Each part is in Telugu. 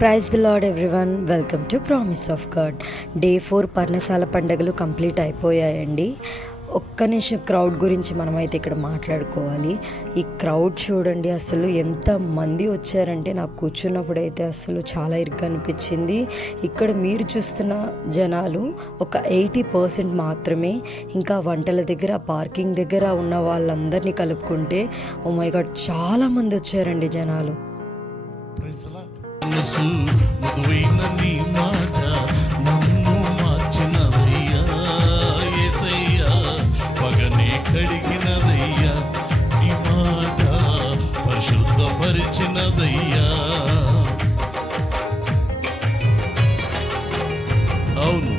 Praise the Lord everyone, welcome to promise of God. Day 4 Parnasala పండుగలు కంప్లీట్ అయిపోయాయండి. ఒక్క నిమిషం క్రౌడ్ గురించి మనమైతే ఇక్కడ మాట్లాడుకోవాలి. ఈ క్రౌడ్ చూడండి, అసలు ఎంత మంది వచ్చారంటే నాకు కూర్చున్నప్పుడైతే అసలు చాలా ఇరుగ్గా అనిపించింది. ఇక్కడ మీరు చూస్తున్న జనాలు ఒక 80% మాత్రమే. ఇంకా వంటల దగ్గర, పార్కింగ్ దగ్గర ఉన్న వాళ్ళందరినీ కలుపుకుంటే ఓ మై గాడ్ చాలా మంది వచ్చారండి జనాలు. మధువైన నీ మాట నన్ను మార్చినదయ్యా, యేసయ్యా పగనే కడిగినదయ్యా, నీ మాట పరిశుద్ధపరిచినదయ్యా. అవును,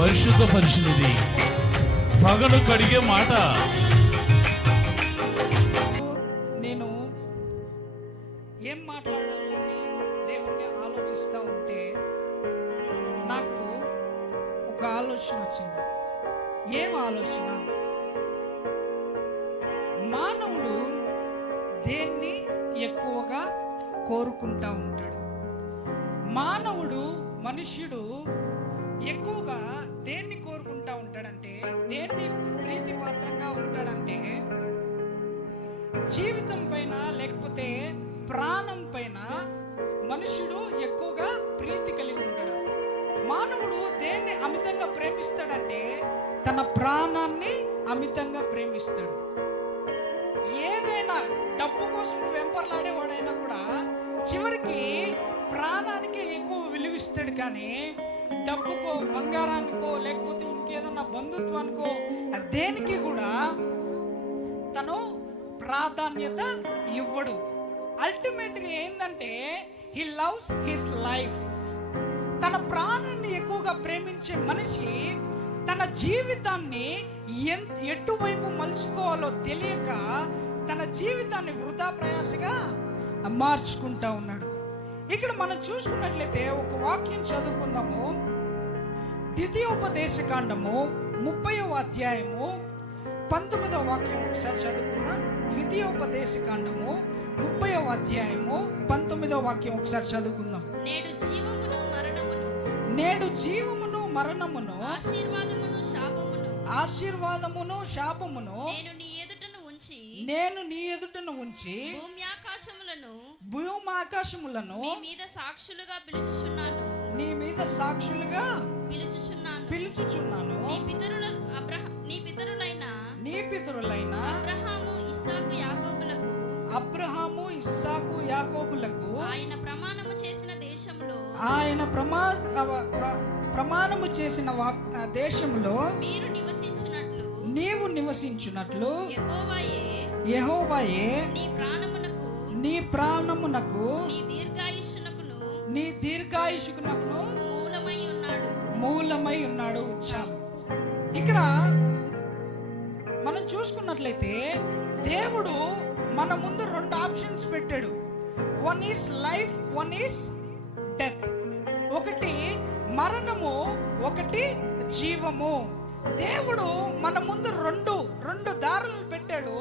పరిశుద్ధపరిచినది, పగను కడిగే మాట. ఏం మాట్లాడాలని దేవుణ్ణి ఆలోచిస్తూ ఉంటే నాకు ఒక ఆలోచన వచ్చింది. ఏం ఆలోచన? మానవుడు దేన్ని ఎక్కువగా కోరుకుంటా ఉంటాడు? మనుష్యుడు ఎక్కువగా దేన్ని కోరుకుంటా ఉంటాడంటే, దేన్ని ప్రీతిపాత్రంగా ఉంటాడంటే, జీవితం పైన లేకపోతే ప్రాణం పైన మనుషుడు ఎక్కువగా ప్రీతి కలిగి ఉంటాడు. మానవుడు దేన్ని అమితంగా ప్రేమిస్తాడంటే తన ప్రాణాన్ని అమితంగా ప్రేమిస్తాడు. ఏదైనా డబ్బు కోసం వెంపర్లాడేవాడైనా కూడా చివరికి ప్రాణానికి ఎక్కువ విలువిస్తాడు. కానీ డబ్బుకో, బంగారానికో, లేకపోతే ఇంకేదన్నా బంధుత్వానికో దేనికి కూడా తను ప్రాధాన్యత ఇవ్వడు. అల్టిమేట్గా ఏంటంటే హీ లవ్స్ హిస్ లైఫ్. తన ప్రాణాన్ని ఎక్కువగా ప్రేమించే మనిషి తన జీవితాన్ని ఎటువైపు మలుచుకోవాలో తెలియక తన జీవితాన్ని వృధా ప్రయాసగా మార్చుకుంటా ఉన్నాడు. ఇక్కడ మనం చూసుకున్నట్లయితే ఒక వాక్యం చదువుకుందాము. ద్వితీయోపదేశకాండము 30వ అధ్యాయము 19వ వాక్యం ఒకసారి చదువుకుందాం. ద్వితీయోపదేశకాండము 30వ అధ్యాయము 19వ వాక్యం ఒకసారి చదువుకుందాం. నేడు జీవమును మరణమును ఆశీర్వాదమును శాపమును నేను నీ ఎదుటను ఉంచి భూమ్యాకాశములను నీ మీద సాక్షులుగా పిలుచుచున్నాను. నీ పితరులైన అబ్రహాము ఇస్సాకు యాకోబులకు ఆయన ప్రమాణము చేసిన దేశములో నీవు నివసించున్నట్లు యెహోవాయే నీ ప్రాణమునకు నీ దీర్ఘాయుష్కునకు మూలమై ఉన్నాడు. చాలు. ఇక్కడ మనం చూసుకున్నట్లయితే దేవుడు మన ముందు 2 ఆప్షన్స్ పెట్టాడు. One is life, one is death. ఒకటి మరణము, ఒకటి జీవము. దేవుడు మన ముందు రెండు దారులను పెట్టాడు.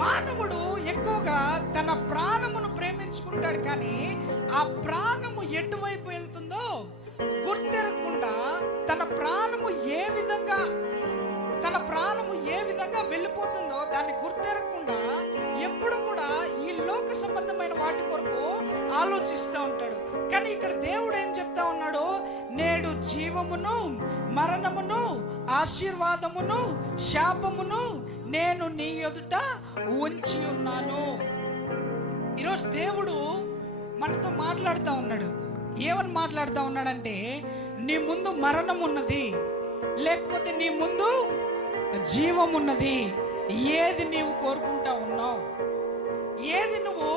మానవుడు ఎక్కువగా తన ప్రాణమును ప్రేమించుకుంటాడు, కానీ ఆ ప్రాణము ఎటువైపు వెళ్తుందో గుర్తెరగకుండా తన ప్రాణము ఏ విధంగా వెళ్ళిపోతుందో దాన్ని గుర్తెరగకుండా ఎప్పుడు కూడా ఈ లోక సంబంధమైన వాటి కొరకు ఆలోచిస్తూ ఉంటాడు. కానీ ఇక్కడ దేవుడు ఏం చెప్తా ఉన్నాడు? నేడు జీవమును మరణమును ఆశీర్వాదమును శాపమును నేను నీ ఎదుట ఉంచి ఉన్నాను. ఈరోజు దేవుడు మనతో మాట్లాడుతూ ఉన్నాడు. ఏమని మాట్లాడుతూ ఉన్నాడంటే, నీ ముందు మరణం ఉన్నది, లేకపోతే నీ ముందు జీవం ఉన్నది. ఏది నీవు కోరుకుంటా ఉన్నావు? ఏది నువ్వు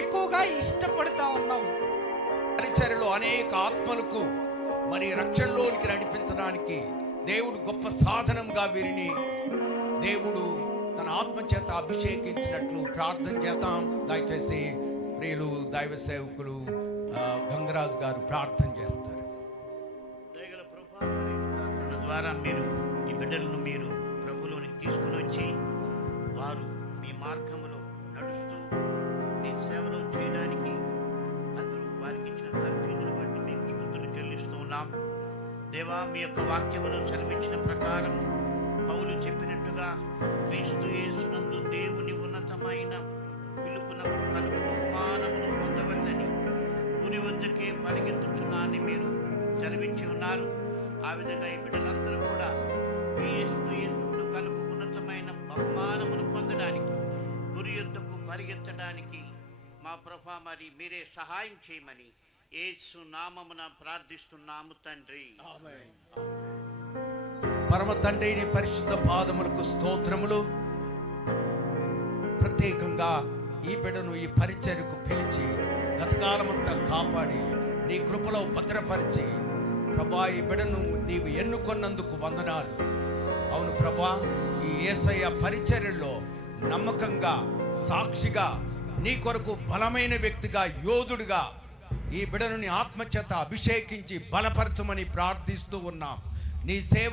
ఎక్కువగా ఇష్టపడతా ఉన్నావు? పరిచర్యలో అనేక ఆత్మలకు మరి రక్షణలోనికి నడిపించడానికి దేవుడు గొప్ప సాధనంగా వీరిని దేవుడు తన ఆత్మ చేత అభిషేకించినట్లు ప్రార్థన చేద్దాం. దయచేసి ప్రియులు దైవ సేవకులు గంగరాజు గారు ప్రార్థన చేస్తారు. ద్వారా మీరు ఈ బిడ్డలను మీరు ప్రభులోని తీసుకుని వచ్చి వారు మీ మార్గంలో నడుస్తూ మీ సేవలో చేయడానికి అతను వారికి ఇచ్చిన తర్ఫీదును బట్టి మీకు స్తుతులు చెల్లిస్తూ ఉన్నాం. దేవా, మీ యొక్క వాక్యమును సెలవిచ్చిన ప్రకారం పౌలు చెప్పినట్టుగా క్రీస్తు యేసునందు దేవుని ఉన్నతమైన పిలుపునకు కలుగు బహుమానమును పొందవలనని గురి వద్దకే పరిగెత్తుచున్నానని మీరు సెలవించి ఉన్నారు. ఆ విధంగా ఈ బిడ్డలందరూ కూడా క్రీస్తు యేసునందు కలుగు ఉన్నతమైన బహుమానమును పొందడానికి గురి యొద్దకు పరిగెత్తడానికి మా ప్రభా మరి మీరే సహాయం చేయమని యేసు నామమున ప్రార్థిస్తున్నాము తండ్రి. పరమ తండ్రి నీ పరిశుద్ధ పాదములకు స్తోత్రములు. ప్రత్యేకంగా ఈ బిడ్డను ఈ పరిచర్యకు పిలిచి గతకాలమంతా కాపాడి నీ కృపలో భద్రపరిచి ప్రభా ఈ బిడ్డను నీవు ఎన్నుకొన్నందుకు వందనాలు. అవును ప్రభా, ఈ యేసయ్య పరిచర్యలో నమ్మకంగా సాక్షిగా నీ కొరకు బలమైన వ్యక్తిగా యోధుడిగా ఈ బిడ్డను నీ ఆత్మచేత అభిషేకించి బలపరచమని ప్రార్థిస్తూ ఉన్నాం. నీ సేవ